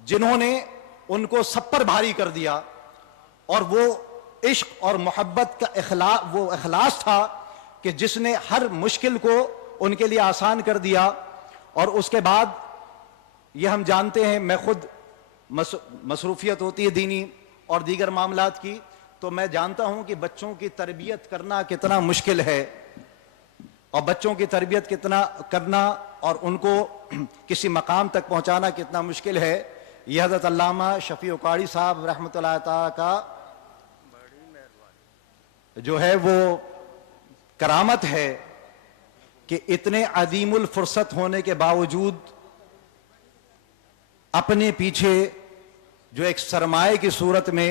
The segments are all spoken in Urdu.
جنہوں نے ان کو سب پر بھاری کر دیا، اور وہ عشق اور محبت کا وہ اخلاص تھا کہ جس نے ہر مشکل کو ان کے لیے آسان کر دیا۔ اور اس کے بعد یہ ہم جانتے ہیں، میں خود مصروفیت ہوتی ہے دینی اور دیگر معاملات کی، تو میں جانتا ہوں کہ بچوں کی تربیت کرنا کتنا مشکل ہے، اور بچوں کی تربیت کتنا کرنا اور ان کو کسی مقام تک پہنچانا کتنا مشکل ہے۔ یہ حضرت علامہ شفیع اکاڑی صاحب رحمۃ اللہ تعالی کا جو ہے وہ کرامت ہے کہ اتنے عظیم الفرصت ہونے کے باوجود اپنے پیچھے جو ایک سرمایہ کی صورت میں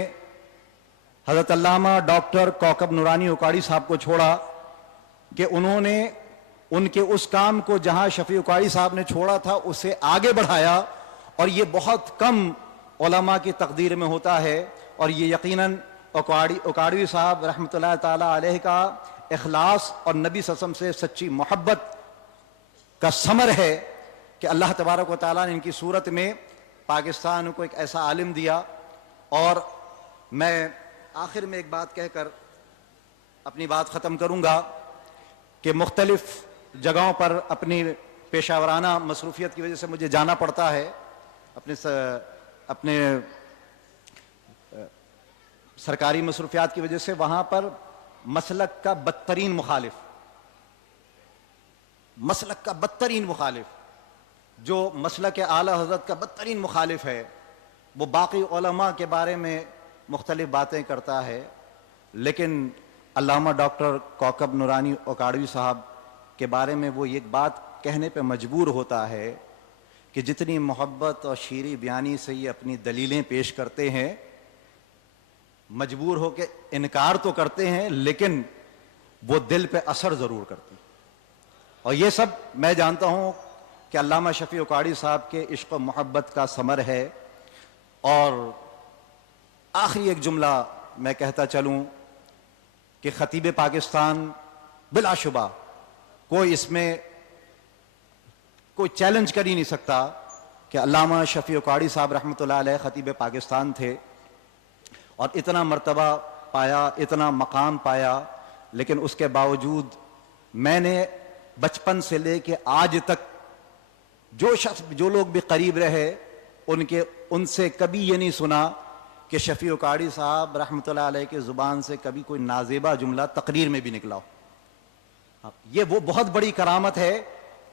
حضرت علامہ ڈاکٹر کوکب نورانی اکاڑی صاحب کو چھوڑا، کہ انہوں نے ان کے اس کام کو جہاں شفیع اکاڑی صاحب نے چھوڑا تھا اسے آگے بڑھایا، اور یہ بہت کم علماء کی تقدیر میں ہوتا ہے۔ اور یہ یقیناً اکاڑوی صاحب رحمۃ اللہ تعالی علیہ کا اخلاص اور نبی صلی اللہ علیہ وسلم سے سچی محبت کا ثمر ہے کہ اللہ تبارک و تعالیٰ نے ان کی صورت میں پاکستان کو ایک ایسا عالم دیا۔ اور میں آخر میں ایک بات کہہ کر اپنی بات ختم کروں گا کہ مختلف جگہوں پر اپنی پیشہ ورانہ مصروفیت کی وجہ سے مجھے جانا پڑتا ہے، اپنے سرکاری مصروفیات کی وجہ سے، وہاں پر مسلک کا بدترین مخالف جو مسلک اعلی حضرت کا بدترین مخالف ہے، وہ باقی علماء کے بارے میں مختلف باتیں کرتا ہے، لیکن علامہ ڈاکٹر کوکب نورانی اکاڑوی صاحب کے بارے میں وہ ایک بات کہنے پہ مجبور ہوتا ہے کہ جتنی محبت اور شیریں بیانی سے یہ اپنی دلیلیں پیش کرتے ہیں، مجبور ہو کے انکار تو کرتے ہیں لیکن وہ دل پہ اثر ضرور کرتے ہیں۔ اور یہ سب میں جانتا ہوں کہ علامہ شفیع اکاڑی صاحب کے عشق و محبت کا ثمر ہے۔ اور آخری ایک جملہ میں کہتا چلوں کہ خطیب پاکستان بلا شبہ کوئی اس میں کوئی چیلنج کر ہی نہیں سکتا کہ علامہ شفیع اکاڑی صاحب رحمۃ اللہ علیہ خطیب پاکستان تھے اور اتنا مرتبہ پایا، اتنا مقام پایا، لیکن اس کے باوجود میں نے بچپن سے لے کے آج تک جو لوگ بھی قریب رہے ان سے کبھی یہ نہیں سنا کہ شفیع اکاڑی صاحب رحمۃ اللہ علیہ کی زبان سے کبھی کوئی نازیبہ جملہ تقریر میں بھی نکلا ہو۔ یہ وہ بہت بڑی کرامت ہے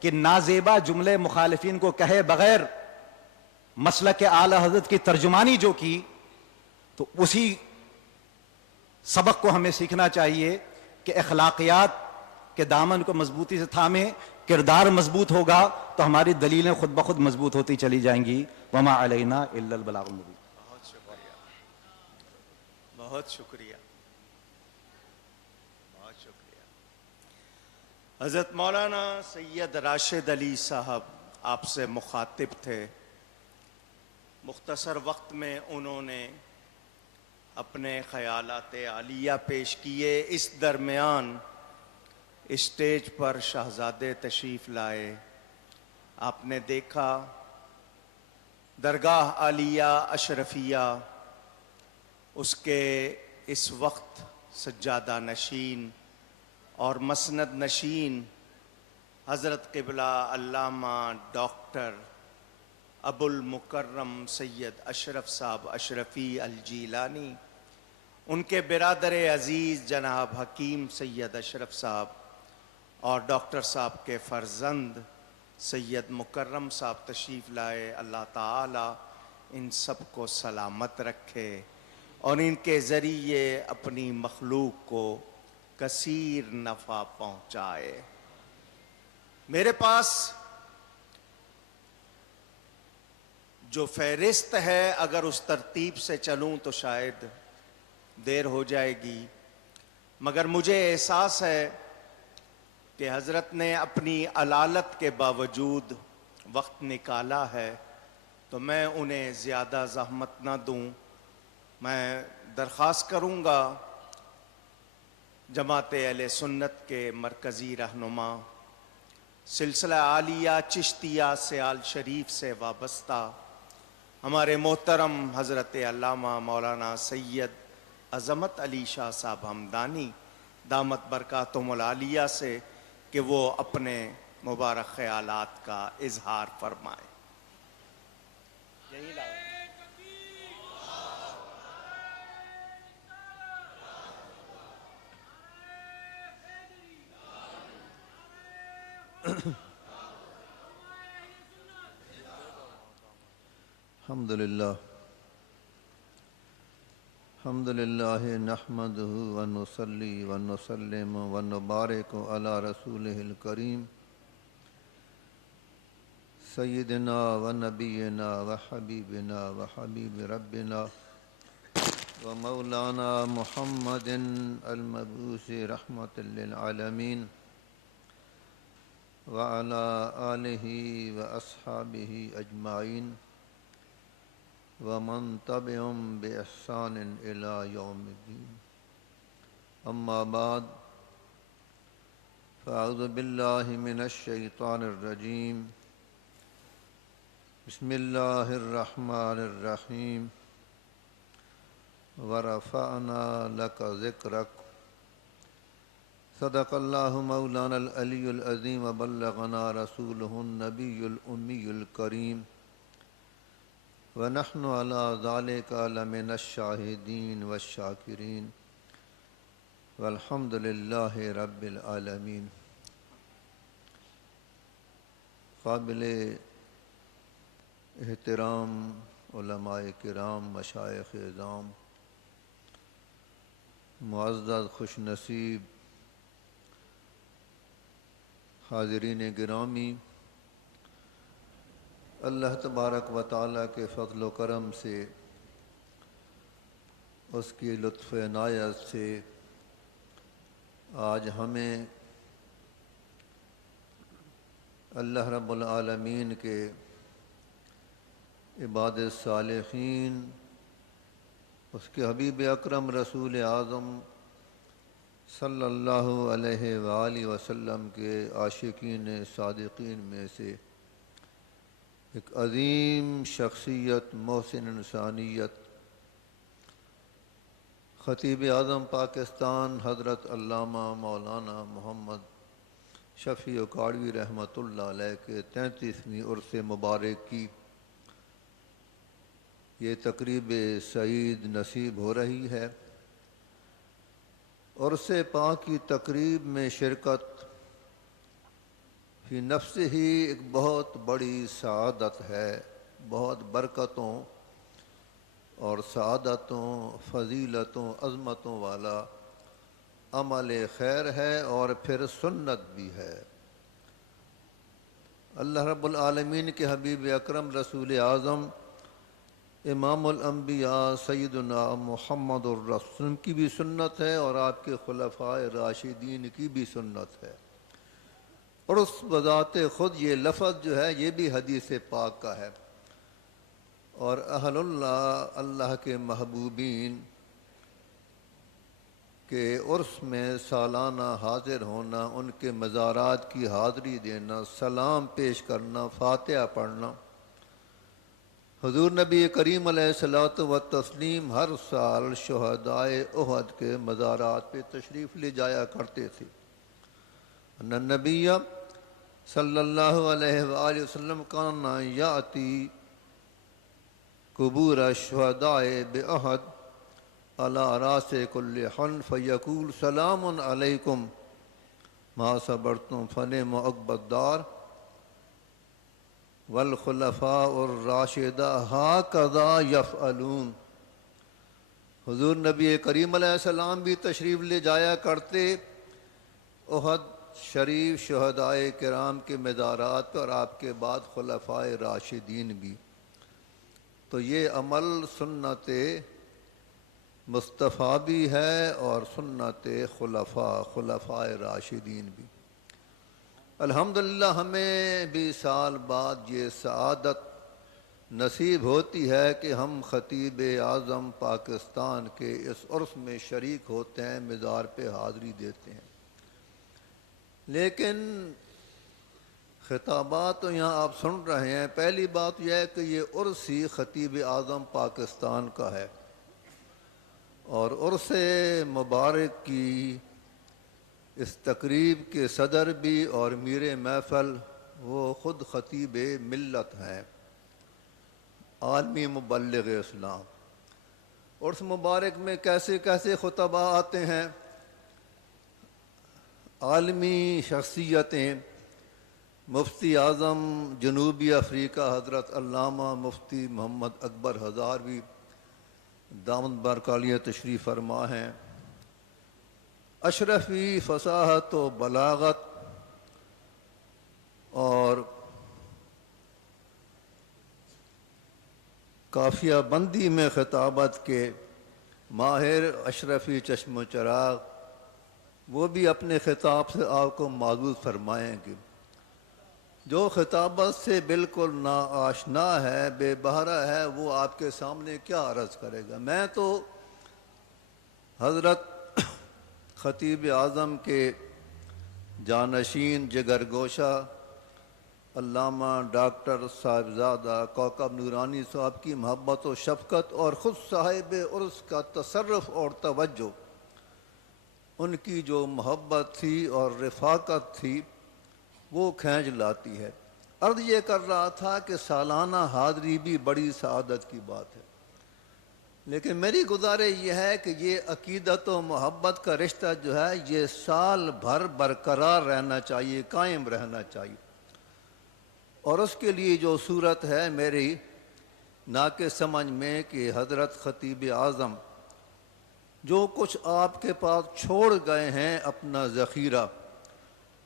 کہ نازیبہ جملے مخالفین کو کہے بغیر مسلک اعلی حضرت کی ترجمانی جو کی، تو اسی سبق کو ہمیں سیکھنا چاہیے کہ اخلاقیات کے دامن کو مضبوطی سے تھامیں، کردار مضبوط ہوگا تو ہماری دلیلیں خود بخود مضبوط ہوتی چلی جائیں گی۔ وما علینا الا البلاغ المبین۔ بہت شکریہ، بہت شکریہ، بہت شکریہ۔ حضرت مولانا سید راشد علی صاحب آپ سے مخاطب تھے۔ مختصر وقت میں انہوں نے اپنے خیالات عالیہ پیش کیے۔ اس درمیان اسٹیج پر شہزادے تشریف لائے۔ آپ نے دیکھا درگاہ عالیہ اشرفیہ، اس کے اس وقت سجادہ نشین اور مسند نشین حضرت قبلہ علامہ ڈاکٹر ابو المکرم سید اشرف صاحب اشرفی الجیلانی، ان کے برادر عزیز جناب حکیم سید اشرف صاحب اور ڈاکٹر صاحب کے فرزند سید مکرم صاحب تشریف لائے۔ اللہ تعالی ان سب کو سلامت رکھے اور ان کے ذریعے اپنی مخلوق کو کثیر نفع پہنچائے۔ میرے پاس جو فہرست ہے، اگر اس ترتیب سے چلوں تو شاید دیر ہو جائے گی، مگر مجھے احساس ہے کہ حضرت نے اپنی علالت کے باوجود وقت نکالا ہے، تو میں انہیں زیادہ زحمت نہ دوں۔ میں درخواست کروں گا جماعت اہل سنت کے مرکزی رہنما، سلسلہ عالیہ چشتیہ سیال شریف سے وابستہ ہمارے محترم حضرت علامہ مولانا سید عظمت علی شاہ صاحب ہمدانی دامت برکاتہم العالیہ سے کہ وہ اپنے مبارک خیالات کا اظہار فرمائیں۔ الحمد للہ نحمدہ ونصلی ونسلم ونبارک علی رسولہ الکریم سیدنا ونبینا وحبیبنا وحبیب ربنا ومولانا محمد المبعوث رحمۃ للعالمین وعلی آلہ واصحابہ اجمعین ومن تبعهم بإحسان إلى يوم الدين أما بعد فأعوذ بالله من الشيطان الرجيم بسم الله الرحمن الرحيم ورفعنا لك ذكرك صدق الله مولانا العلي العظيم وبلغنا رسوله النبي الأمي الكريم ونحن على ذلك لمن الشاهدين والشاكرين والحمد لله رب العالمين۔ قابل احترام علماء کرام، مشائخ اعظام، معزز خوش نصیب حاضرین گرامی، اللہ تبارک و تعالیٰ کے فضل و کرم سے، اس کی لطف عنایت سے آج ہمیں اللہ رب العالمین کے عباد الصالحین، اس کے حبیب اکرم رسول اعظم صلی اللہ علیہ وآلہ وسلم کے عاشقین صادقین میں سے ایک عظیم شخصیت، محسن انسانیت، خطیب اعظم پاکستان حضرت علامہ مولانا محمد شفیع کاڑوی رحمۃ اللہ علیہ کے 33ویں عرس مبارک کی یہ تقریب سعید نصیب ہو رہی ہے۔ عرس پاک کی تقریب میں شرکت فی نفس ہی ایک بہت بڑی سعادت ہے، بہت برکتوں اور سعادتوں، فضیلتوں، عظمتوں والا عمل خیر ہے اور پھر سنت بھی ہے۔ اللہ رب العالمین کے حبیب اکرم رسول اعظم امام الانبیاء سیدنا محمد الرسول کی بھی سنت ہے اور آپ کے خلفاء راشدین کی بھی سنت ہے، اور اس بذات خود یہ لفظ جو ہے یہ بھی حدیث پاک کا ہے، اور اہل اللہ، اللہ کے محبوبین کے عرس میں سالانہ حاضر ہونا، ان کے مزارات کی حاضری دینا، سلام پیش کرنا، فاتحہ پڑھنا۔ حضور نبی کریم علیہ الصلوۃ والتسلیم ہر سال شہدائے احد کے مزارات پہ تشریف لے جایا کرتے تھے۔ ان النبی صلی اللہ علیہ وآلہ وسلم کان یاتی قبور الشہداء بأحد علی راس کل حن فیقول سلام علیکم ما صبرتم فنعم عقبی الدار والخلفاء الراشدہ ہاکذا یفعلون۔ حضور نبی کریم علیہ السلام بھی تشریف لے جایا کرتے احد شریف شہدائے کرام کے مزارات پر، اور آپ کے بعد خلفائے راشدین بھی۔ تو یہ عمل سنت مصطفیٰ بھی ہے اور سنت خلفائے راشدین بھی۔ الحمدللہ ہمیں بھی سال بعد یہ سعادت نصیب ہوتی ہے کہ ہم خطیب اعظم پاکستان کے اس عرس میں شریک ہوتے ہیں، مزار پہ حاضری دیتے ہیں۔ لیکن خطابات تو یہاں آپ سن رہے ہیں. پہلی بات یہ ہے کہ یہ عرس ہی خطیب اعظم پاکستان کا ہے، اور عرس مبارک کی اس تقریب کے صدر بھی اور میر محفل وہ خود خطیب ملت ہیں، عالمی مبلغ اسلام. عرس مبارک میں کیسے کیسے خطبہ آتے ہیں، عالمی شخصیتیں. مفتی اعظم جنوبی افریقہ حضرت علامہ مفتی محمد اکبر ہزاروی دامت برکالیہ تشریف فرما ہیں. اشرفی فصاحت و بلاغت اور قافیہ بندی میں خطابت کے ماہر اشرفی چشم و چراغ، وہ بھی اپنے خطاب سے آپ کو معزز فرمائیں گے. جو خطابت سے بالکل ناآشنا ہے، بے بہرہ ہے، وہ آپ کے سامنے کیا عرض کرے گا. میں تو حضرت خطیب اعظم کے جانشین جگر گوشہ علامہ ڈاکٹر صاحبزادہ کوکب نورانی صاحب کی محبت و شفقت اور خود صاحب عرس کا تصرف اور توجہ، ان کی جو محبت تھی اور رفاقت تھی وہ کھینچ لاتی ہے. عرض یہ کر رہا تھا کہ سالانہ حاضری بھی بڑی سعادت کی بات ہے، لیکن میری گزارش یہ ہے کہ یہ عقیدت و محبت کا رشتہ جو ہے یہ سال بھر برقرار رہنا چاہیے، قائم رہنا چاہیے. اور اس کے لیے جو صورت ہے میری ناقص سمجھ میں کہ حضرت خطیب اعظم جو کچھ آپ کے پاس چھوڑ گئے ہیں، اپنا ذخیرہ،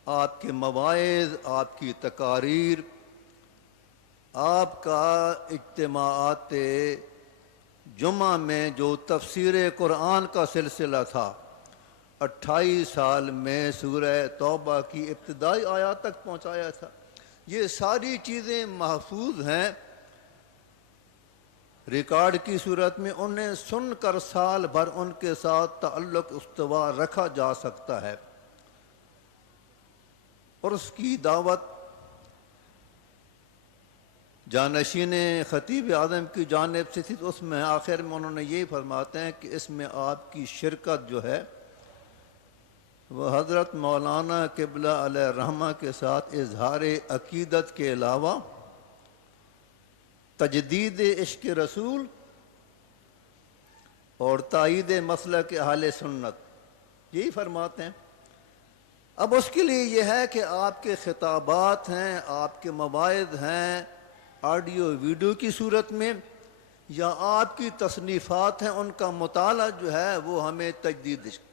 آپ کے مواعظ، آپ کی تقاریر، آپ کا اجتماعات جمعہ میں جو تفسیر قرآن کا سلسلہ تھا، 28 سال میں سورہ توبہ کی ابتدائی آیات تک پہنچایا تھا. یہ ساری چیزیں محفوظ ہیں ریکارڈ کی صورت میں. انہیں سن کر سال بھر ان کے ساتھ تعلق استوار رکھا جا سکتا ہے. اور اس کی دعوت جانشین خطیب اعظم کی جانب سے تھی، تو اس میں آخر میں انہوں نے یہی فرماتے ہیں کہ اس میں آپ کی شرکت جو ہے وہ حضرت مولانا قبلہ علیہ الرحمہ کے ساتھ اظہار عقیدت کے علاوہ تجدید عشق رسول اور تائید مسلک اہل سنت، یہی فرماتے ہیں. اب اس کے لیے یہ ہے کہ آپ کے خطابات ہیں، آپ کے مواعظ ہیں آڈیو ویڈیو کی صورت میں، یا آپ کی تصنیفات ہیں، ان کا مطالعہ جو ہے وہ ہمیں تجدید عشق،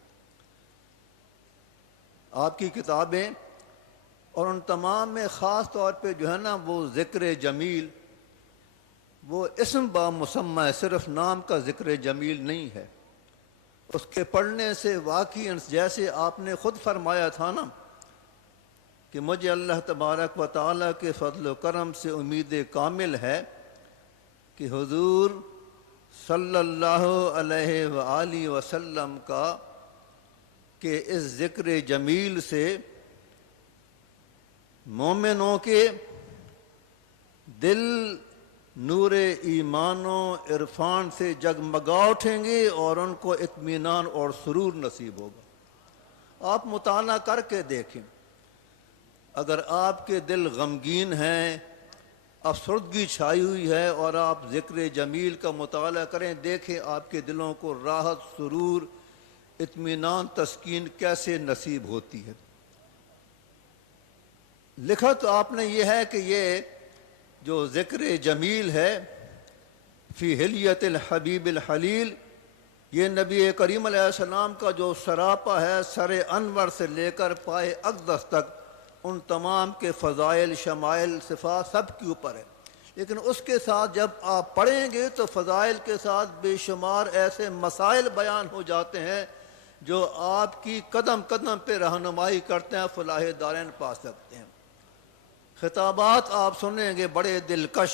آپ کی کتابیں اور ان تمام میں خاص طور پہ جو ہے نا وہ ذکر جمیل، وہ اسم با مسمى ہے، صرف نام کا ذکر جمیل نہیں ہے. اس کے پڑھنے سے واقعی جیسے آپ نے خود فرمایا تھا نا کہ مجھے اللہ تبارک و تعالیٰ کے فضل و کرم سے امید کامل ہے کہ حضور صلی اللہ علیہ وآلہ وسلم کا کہ اس ذکر جمیل سے مومنوں کے دل نور ایمان و عرفان سے جگمگا اٹھیں گے اور ان کو اطمینان اور سرور نصیب ہوگا. آپ مطالعہ کر کے دیکھیں، اگر آپ کے دل غمگین ہیں، افسردگی چھائی ہوئی ہے، اور آپ ذکر جمیل کا مطالعہ کریں، دیکھیں آپ کے دلوں کو راحت، سرور، اطمینان، تسکین کیسے نصیب ہوتی ہے. لکھا تو آپ نے یہ ہے کہ یہ جو ذکر جمیل ہے فی حلیت الحبیب الحلیل، یہ نبی کریم علیہ السلام کا جو سراپا ہے، سر انور سے لے کر پائے اقدس تک، ان تمام کے فضائل، شمائل، صفات سب کے اوپر ہے. لیکن اس کے ساتھ جب آپ پڑھیں گے تو فضائل کے ساتھ بے شمار ایسے مسائل بیان ہو جاتے ہیں جو آپ کی قدم قدم پہ رہنمائی کرتے ہیں، فلاح دارین پا سکتے ہیں. خطابات آپ سنیں گے بڑے دلکش،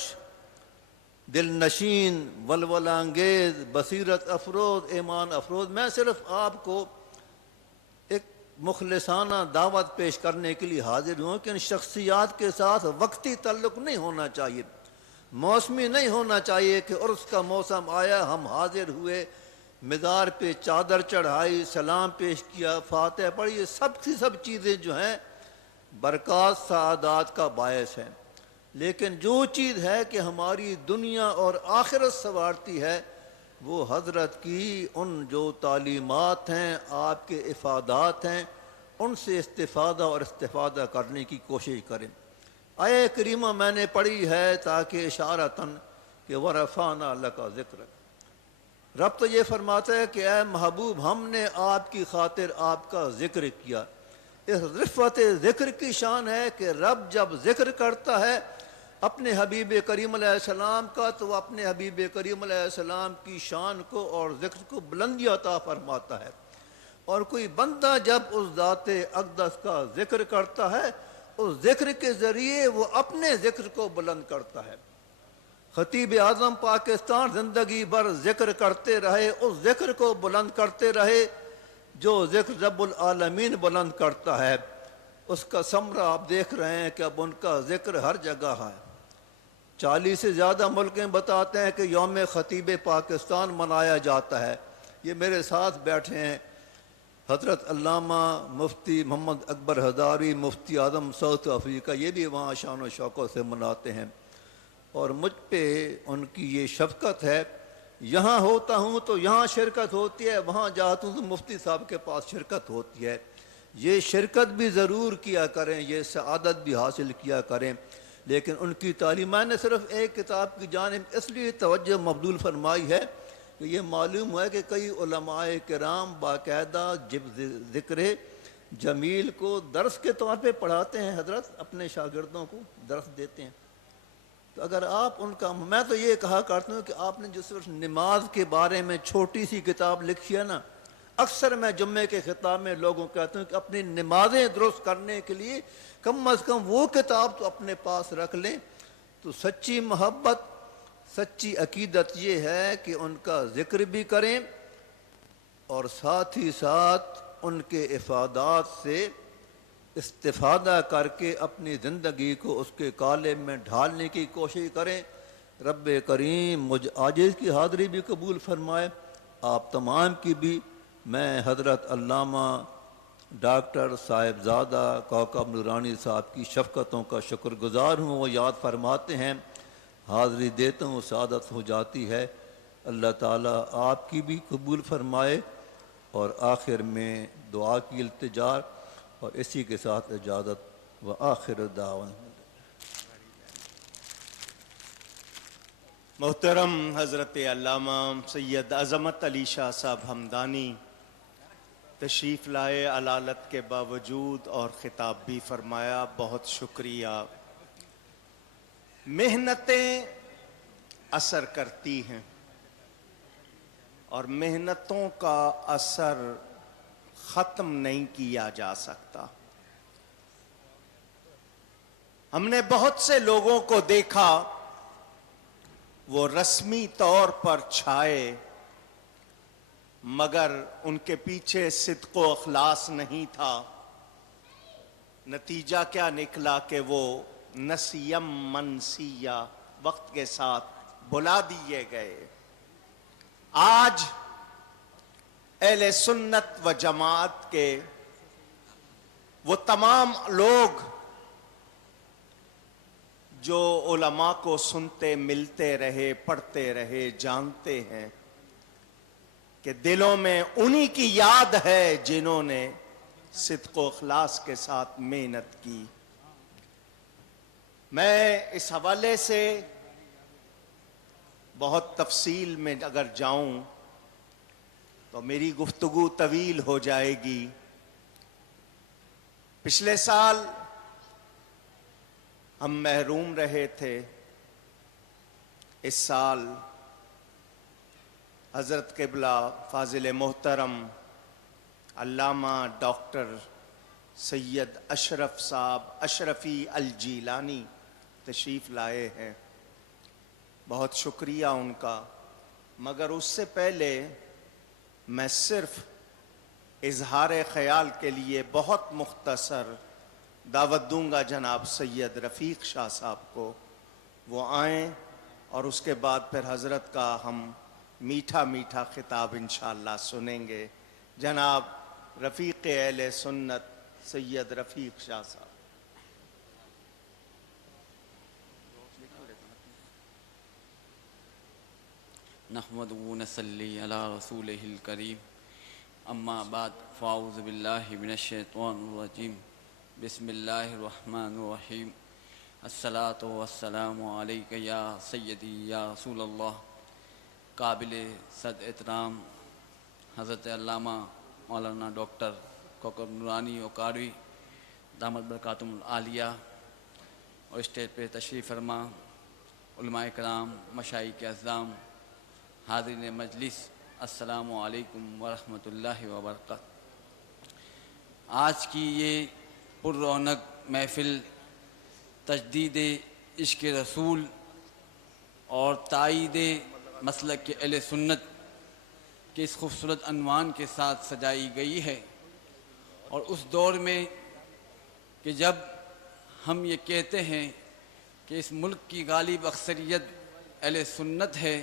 دل نشین، ولولہ انگیز، بصیرت افروز، ایمان افروز. میں صرف آپ کو ایک مخلصانہ دعوت پیش کرنے کے لیے حاضر ہوں کہ ان شخصیات کے ساتھ وقتی تعلق نہیں ہونا چاہیے، موسمی نہیں ہونا چاہیے کہ عرس کا موسم آیا ہم حاضر ہوئے، مزار پہ چادر چڑھائی، سلام پیش کیا، فاتحہ پڑھی، یہ سب کی سب چیزیں جو ہیں برکات سعادات کا باعث ہیں۔ لیکن جو چیز ہے کہ ہماری دنیا اور آخرت سنوارتی ہے وہ حضرت کی ان جو تعلیمات ہیں، آپ کے افادات ہیں، ان سے استفادہ اور استفادہ کرنے کی کوشش کریں۔ آیہ کریمہ میں نے پڑھی ہے تاکہ اشارتاً کہ وَرَفَعْنَا لَكَ ذِكْرَكَ، رب تو یہ فرماتا ہے کہ اے محبوب ہم نے آپ کی خاطر آپ کا ذکر کیا۔ اس رفعت ذکر کی شان ہے کہ رب جب ذکر کرتا ہے اپنے حبیب کریم علیہ السلام کا تو وہ اپنے حبیب کریم علیہ السلام کی شان کو اور ذکر کو بلندی عطا فرماتا ہے، اور کوئی بندہ جب اس ذات اقدس کا ذکر کرتا ہے اس ذکر کے ذریعے وہ اپنے ذکر کو بلند کرتا ہے۔ خطیب اعظم پاکستان زندگی بھر ذکر کرتے رہے، اس ذکر کو بلند کرتے رہے جو ذکر رب العالمین بلند کرتا ہے۔ اس کا ثمرہ آپ دیکھ رہے ہیں کہ اب ان کا ذکر ہر جگہ ہے۔ 40 سے زیادہ ملکیں بتاتے ہیں کہ یوم خطیب پاکستان منایا جاتا ہے۔ یہ میرے ساتھ بیٹھے ہیں حضرت علامہ مفتی محمد اکبر ہزاروی، مفتی اعظم ساؤتھ افریقہ، یہ بھی وہاں شان و شوکت سے مناتے ہیں، اور مجھ پہ ان کی یہ شفقت ہے، یہاں ہوتا ہوں تو یہاں شرکت ہوتی ہے، وہاں جاتا ہوں تو مفتی صاحب کے پاس شرکت ہوتی ہے۔ یہ شرکت بھی ضرور کیا کریں، یہ سعادت بھی حاصل کیا کریں، لیکن ان کی تعلیم میں نے صرف ایک کتاب کی جانب اس لیے توجہ مبذول فرمائی ہے کہ یہ معلوم ہوا کہ کئی علماء کرام باقاعدہ ذکر جمیل کو درس کے طور پہ پڑھاتے ہیں، حضرت اپنے شاگردوں کو درس دیتے ہیں۔ تو اگر آپ ان کا، میں تو یہ کہا کرتا ہوں کہ آپ نے جو صرف نماز کے بارے میں چھوٹی سی کتاب لکھی ہے نا، اکثر میں جمعے کے خطاب میں لوگوں کو کہتا ہوں کہ اپنی نمازیں درست کرنے کے لیے کم از کم وہ کتاب تو اپنے پاس رکھ لیں۔ تو سچی محبت، سچی عقیدت یہ ہے کہ ان کا ذکر بھی کریں اور ساتھ ہی ساتھ ان کے افادات سے استفادہ کر کے اپنی زندگی کو اس کے کالم میں ڈھالنے کی کوشش کریں۔ رب کریم مجھ عاجز کی حاضری بھی قبول فرمائے، آپ تمام کی بھی۔ میں حضرت علامہ ڈاکٹر صاحبزادہ کوکب نورانی صاحب کی شفقتوں کا شکر گزار ہوں، وہ یاد فرماتے ہیں حاضری دیتا ہوں سعادت ہو جاتی ہے۔ اللہ تعالیٰ آپ کی بھی قبول فرمائے، اور آخر میں دعا کی التجا اور اسی کے ساتھ اجازت، وآخر دعوانا۔ محترم حضرت علامہ سید عظمت علی شاہ صاحب ہمدانی تشریف لائے علالت کے باوجود اور خطاب بھی فرمایا، بہت شکریہ۔ محنتیں اثر کرتی ہیں اور محنتوں کا اثر ختم نہیں کیا جا سکتا۔ ہم نے بہت سے لوگوں کو دیکھا وہ رسمی طور پر چھائے مگر ان کے پیچھے صدق و اخلاص نہیں تھا۔ نتیجہ کیا نکلا کہ وہ نسیم منسیہ وقت کے ساتھ بلا دیے گئے۔ آج اہل سنت و جماعت کے وہ تمام لوگ جو علماء کو سنتے، ملتے رہے، پڑھتے رہے، جانتے ہیں کہ دلوں میں انہی کی یاد ہے جنہوں نے صدق و اخلاص کے ساتھ محنت کی۔ میں اس حوالے سے بہت تفصیل میں اگر جاؤں تو میری گفتگو طویل ہو جائے گی۔ پچھلے سال ہم محروم رہے تھے، اس سال حضرت قبلہ فاضل محترم علامہ ڈاکٹر سید اشرف صاحب اشرفی الجیلانی تشریف لائے ہیں، بہت شکریہ ان کا۔ مگر اس سے پہلے میں صرف اظہار خیال کے لیے بہت مختصر دعوت دوں گا جناب سید رفیق شاہ صاحب کو، وہ آئیں اور اس کے بعد پھر حضرت کا ہم میٹھا میٹھا خطاب انشاءاللہ سنیں گے۔ جناب رفیق اہل سنت سید رفیق شاہ صاحب۔ نحمدہ و نصلی علی رسولہ الکریم، اما بعد فاعوذ باللہ من الشیطان الرجیم، بسم اللہ الرحمن الرحیم۔ الصلاۃ والسلام علیک یا سیدی یا رسول اللہ۔ قابل صد احترام حضرت علامہ مولانا ڈاکٹر کوکب نورانی اوکاڑوی دامت برکاتہم العالیہ، اور اسٹیج پہ تشریف فرما علماء کرام، مشائخ اعظام، حاضرین مجلس، السلام علیکم ورحمۃ اللہ وبرکاتہ۔ آج کی یہ پر رونق محفل تجدید عشق رسول اور تائید مسلک کے اہل سنت کے اس خوبصورت عنوان کے ساتھ سجائی گئی ہے، اور اس دور میں کہ جب ہم یہ کہتے ہیں کہ اس ملک کی غالب اکثریت اہل سنت ہے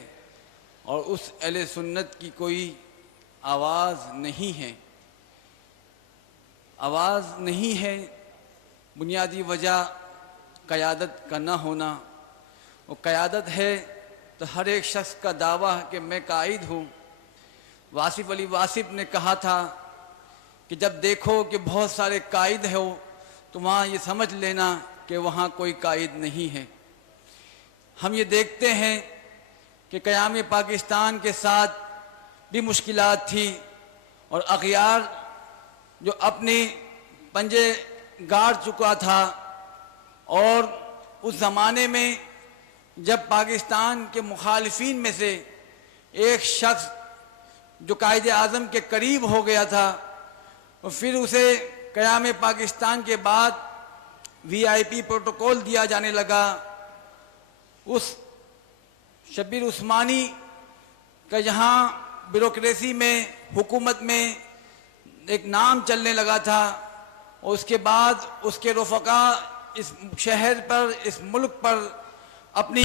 اور اس اہل سنت کی کوئی آواز نہیں ہے، آواز نہیں ہے، بنیادی وجہ قیادت کا نہ ہونا۔ وہ قیادت ہے تو ہر ایک شخص کا دعویٰ کہ میں قائد ہوں۔ واصف علی واصف نے کہا تھا کہ جب دیکھو کہ بہت سارے قائد ہو تو وہاں یہ سمجھ لینا کہ وہاں کوئی قائد نہیں ہے۔ ہم یہ دیکھتے ہیں کہ قیام پاکستان کے ساتھ بھی مشکلات تھی، اور اغیار جو اپنے پنجے گاڑ چکا تھا، اور اس زمانے میں جب پاکستان کے مخالفین میں سے ایک شخص جو قائد اعظم کے قریب ہو گیا تھا، اور پھر اسے قیام پاکستان کے بعد VIP پروٹوکول دیا جانے لگا، اس شبیر عثمانی کا یہاں بیوروکریسی میں، حکومت میں ایک نام چلنے لگا تھا، اور اس کے بعد اس کے رفقا اس شہر پر، اس ملک پر اپنی